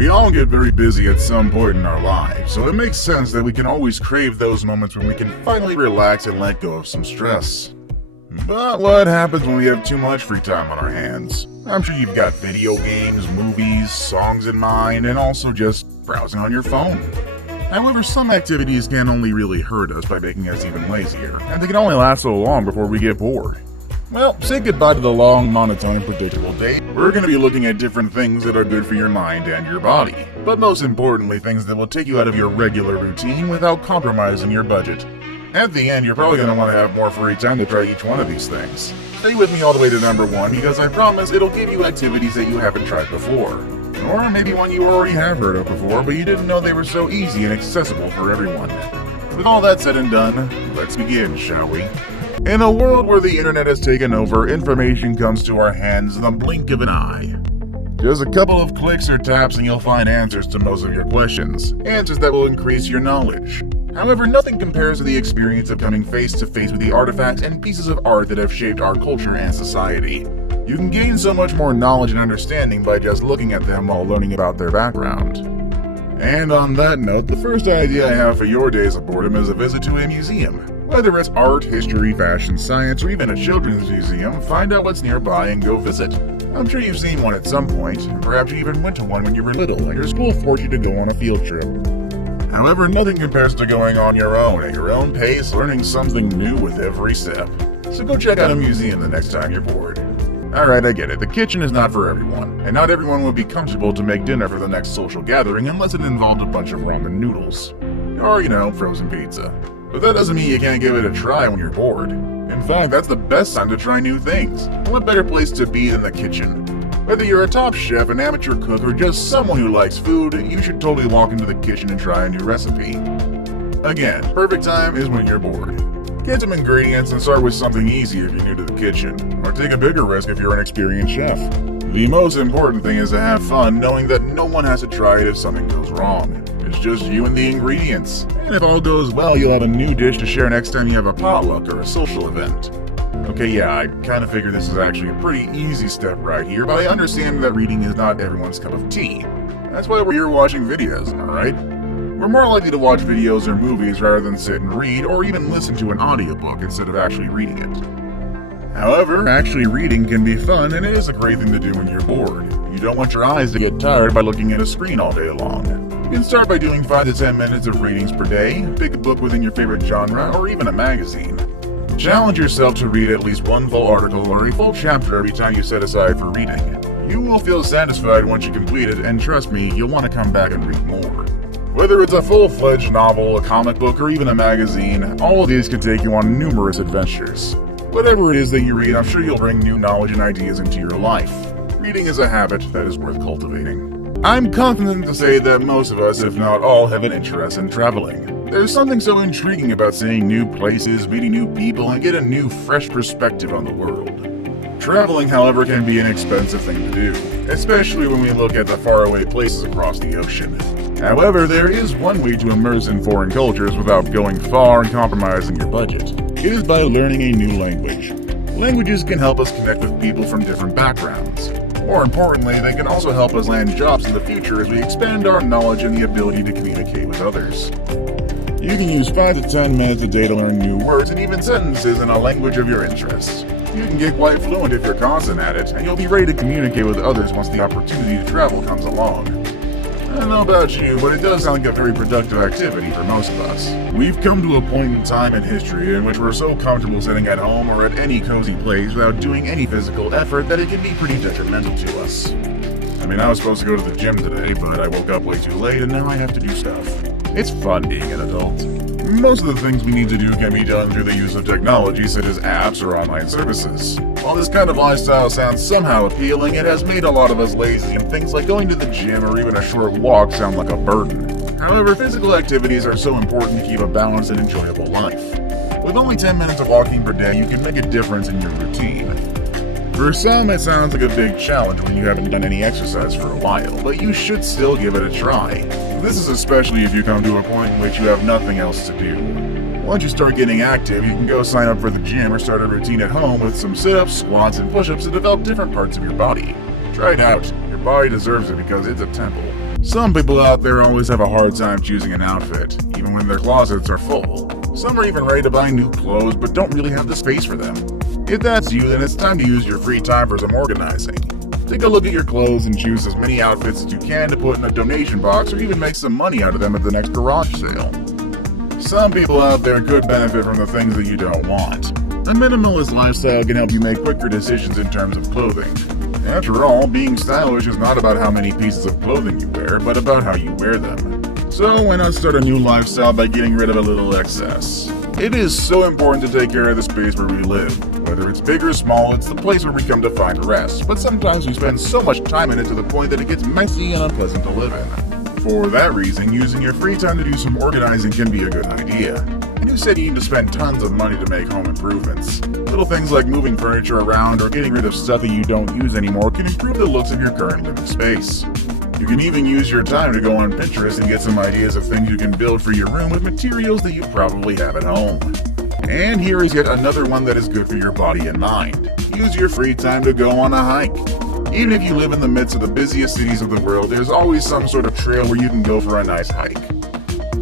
We all get very busy at some point in our lives, so it makes sense that we can always crave those moments when we can finally relax and let go of some stress. But what happens when we have too much free time on our hands? I'm sure you've got video games, movies, songs in mind, and also just browsing on your phone. However, some activities can only really hurt us by making us even lazier, and they can only last so long before we get bored. Well, say goodbye to the long, monotone, and predictable day. We're going to be looking at different things that are good for your mind and your body, but most importantly, things that will take you out of your regular routine without compromising your budget. At the end, you're probably going to want to have more free time to try each one of these things. Stay with me all the way to number 1 because I promise it'll give you activities that you haven't tried before. Or maybe one you already have heard of before, but you didn't know they were so easy and accessible for everyone. With all that said and done, let's begin, shall we? In a world where the internet has taken over, information comes to our hands in the blink of an eye. Just a couple of clicks or taps and you'll find answers to most of your questions, answers that will increase your knowledge. However, nothing compares to the experience of coming face to face with the artifacts and pieces of art that have shaped our culture and society. You can gain so much more knowledge and understanding by just looking at them while learning about their background. And on that note, the first idea I have for your days of boredom is a visit to a museum. Whether it's art, history, fashion, science, or even a children's museum, find out what's nearby and go visit. I'm sure you've seen one at some point, and perhaps you even went to one when you were little and your school forced you to go on a field trip. However, nothing compares to going on your own at your own pace, learning something new with every step. So go check out a museum the next time you're bored. Alright, I get it. The kitchen is not for everyone, and not everyone will be comfortable to make dinner for the next social gathering unless it involved a bunch of ramen noodles. Or, frozen pizza. But that doesn't mean you can't give it a try when you're bored. In fact, that's the best time to try new things. What better place to be than the kitchen? Whether you're a top chef, an amateur cook, or just someone who likes food, you should totally walk into the kitchen and try a new recipe. Again, perfect time is when you're bored. Get some ingredients and start with something easy if you're new to the kitchen, or take a bigger risk if you're an experienced chef. The most important thing is to have fun knowing that no one has to try it if something goes wrong. It's just you and the ingredients. And if all goes well, you'll have a new dish to share next time you have a potluck or a social event. Okay, yeah, I kind of figure this is actually a pretty easy step right here, but I understand that reading is not everyone's cup of tea. That's why we're here watching videos, am I right? We're more likely to watch videos or movies rather than sit and read, or even listen to an audiobook instead of actually reading it. However, actually reading can be fun, and it is a great thing to do when you're bored. You don't want your eyes to get tired by looking at a screen all day long. You can start by doing 5 to 10 minutes of readings per day, pick a book within your favorite genre, or even a magazine. Challenge yourself to read at least one full article or a full chapter every time you set aside for reading. You will feel satisfied once you complete it, and trust me, you'll want to come back and read more. Whether it's a full-fledged novel, a comic book, or even a magazine, all of these can take you on numerous adventures. Whatever it is that you read, I'm sure you'll bring new knowledge and ideas into your life. Reading is a habit that is worth cultivating. I'm confident to say that most of us, if not all, have an interest in traveling. There's something so intriguing about seeing new places, meeting new people, and get a new, fresh perspective on the world. Traveling, however, can be an expensive thing to do, especially when we look at the faraway places across the ocean. However, there is one way to immerse in foreign cultures without going far and compromising your budget. It is by learning a new language. Languages can help us connect with people from different backgrounds. More importantly, they can also help us land jobs in the future as we expand our knowledge and the ability to communicate with others. You can use 5 to 10 minutes a day to learn new words and even sentences in a language of your interests. You can get quite fluent if you're constant at it, and you'll be ready to communicate with others once the opportunity to travel comes along. I don't know about you, but it does sound like a very productive activity for most of us. We've come to a point in time in history in which we're so comfortable sitting at home or at any cozy place without doing any physical effort that it can be pretty detrimental to us. I mean, I was supposed to go to the gym today, but I woke up way too late and now I have to do stuff. It's fun being an adult. Most of the things we need to do can be done through the use of technology such as apps or online services. While this kind of lifestyle sounds somehow appealing, it has made a lot of us lazy, and things like going to the gym or even a short walk sound like a burden. However, physical activities are so important to keep a balanced and enjoyable life. With only 10 minutes of walking per day, you can make a difference in your routine. For some, it sounds like a big challenge when you haven't done any exercise for a while, but you should still give it a try. This is especially if you come to a point in which you have nothing else to do. Once you start getting active, you can go sign up for the gym or start a routine at home with some sit-ups, squats, and push-ups to develop different parts of your body. Try it out. Your body deserves it because it's a temple. Some people out there always have a hard time choosing an outfit, even when their closets are full. Some are even ready to buy new clothes but don't really have the space for them. If that's you, then it's time to use your free time for some organizing. Take a look at your clothes and choose as many outfits as you can to put in a donation box or even make some money out of them at the next garage sale. Some people out there could benefit from the things that you don't want. A minimalist lifestyle can help you make quicker decisions in terms of clothing. After all, being stylish is not about how many pieces of clothing you wear, but about how you wear them. So why not start a new lifestyle by getting rid of a little excess? It is so important to take care of the space where we live. Whether it's big or small, it's the place where we come to find rest, but sometimes we spend so much time in it to the point that it gets messy and unpleasant to live in. For that reason, using your free time to do some organizing can be a good idea. And who said you need to spend tons of money to make home improvements? Little things like moving furniture around or getting rid of stuff that you don't use anymore can improve the looks of your current living space. You can even use your time to go on Pinterest and get some ideas of things you can build for your room with materials that you probably have at home. And here is yet another one that is good for your body and mind. Use your free time to go on a hike. Even if you live in the midst of the busiest cities of the world, there's always some sort of trail where you can go for a nice hike.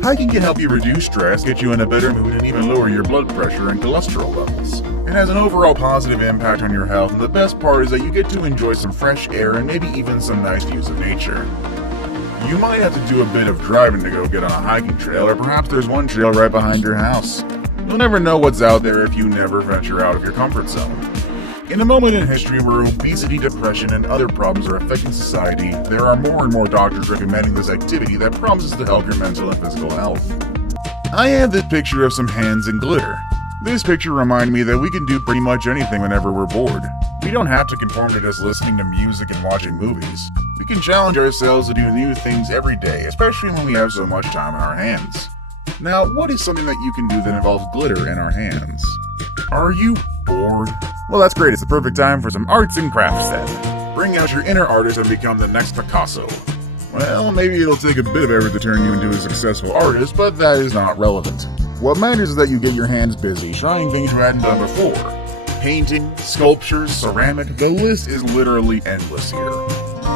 Hiking can help you reduce stress, get you in a better mood, and even lower your blood pressure and cholesterol levels. It has an overall positive impact on your health, and the best part is that you get to enjoy some fresh air and maybe even some nice views of nature. You might have to do a bit of driving to go get on a hiking trail, or perhaps there's one trail right behind your house. You'll never know what's out there if you never venture out of your comfort zone. In a moment in history where obesity, depression, and other problems are affecting society, there are more and more doctors recommending this activity that promises to help your mental and physical health. I have this picture of some hands and glitter. This picture reminds me that we can do pretty much anything whenever we're bored. We don't have to conform to just listening to music and watching movies. We can challenge ourselves to do new things every day, especially when we have so much time on our hands. Now, what is something that you can do that involves glitter in our hands? Are you bored? Well, that's great. It's the perfect time for some arts and crafts then. Bring out your inner artist and become the next Picasso. Well, maybe it'll take a bit of effort to turn you into a successful artist, but that is not relevant. What matters is that you get your hands busy, trying things you hadn't done before. Painting, sculpture, ceramic, the list is literally endless here.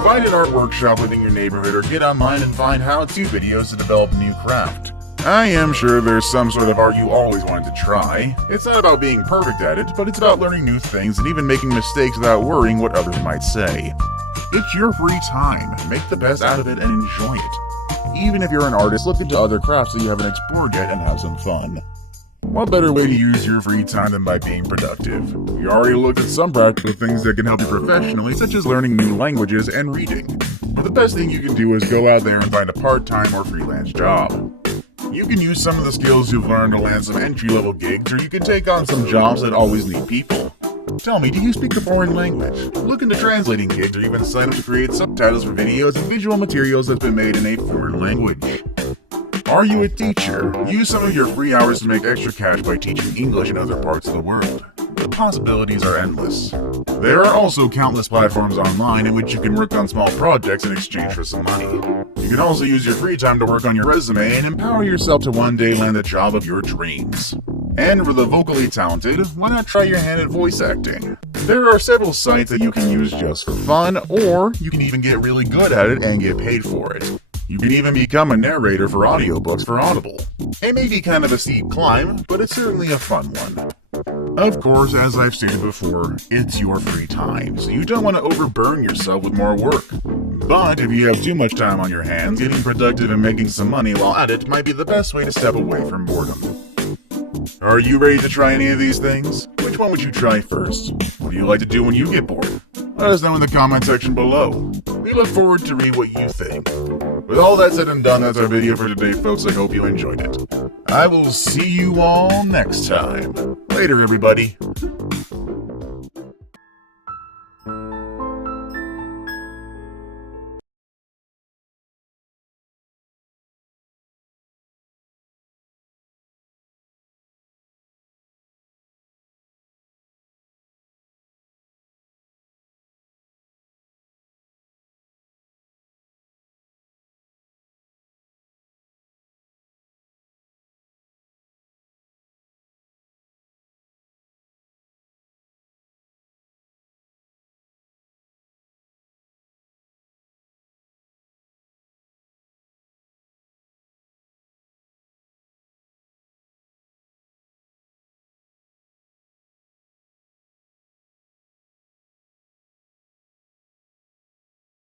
Find an art workshop within your neighborhood or get online and find how-to videos to develop a new craft. I am sure there's some sort of art you always wanted to try. It's not about being perfect at it, but it's about learning new things and even making mistakes without worrying what others might say. It's your free time. Make the best out of it and enjoy it. Even if you're an artist, look into other crafts that you haven't explored yet and have some fun. What better way to use your free time than by being productive? We already looked at some practical things that can help you professionally, such as learning new languages and reading. But the best thing you can do is go out there and find a part-time or freelance job. You can use some of the skills you've learned to land some entry-level gigs, or you can take on some jobs that always need people. Tell me, do you speak a foreign language? Look into translating gigs or even sign up to create subtitles for videos and visual materials that's been made in a foreign language. Are you a teacher? Use some of your free hours to make extra cash by teaching English in other parts of the world. The possibilities are endless. There are also countless platforms online in which you can work on small projects in exchange for some money. You can also use your free time to work on your resume and empower yourself to one day land the job of your dreams. And for the vocally talented, why not try your hand at voice acting? There are several sites that you can use just for fun, or you can even get really good at it and get paid for it. You can even become a narrator for audiobooks for Audible. It may be kind of a steep climb, but it's certainly a fun one. Of course, as I've stated before, it's your free time, so you don't want to overburn yourself with more work. But if you have too much time on your hands, getting productive and making some money while at it might be the best way to step away from boredom. Are you ready to try any of these things? Which one would you try first? What do you like to do when you get bored? Let us know in the comment section below. We look forward to read what you think. With all that said and done, that's our video for today, folks. I hope you enjoyed it. I will see you all next time. Later, everybody.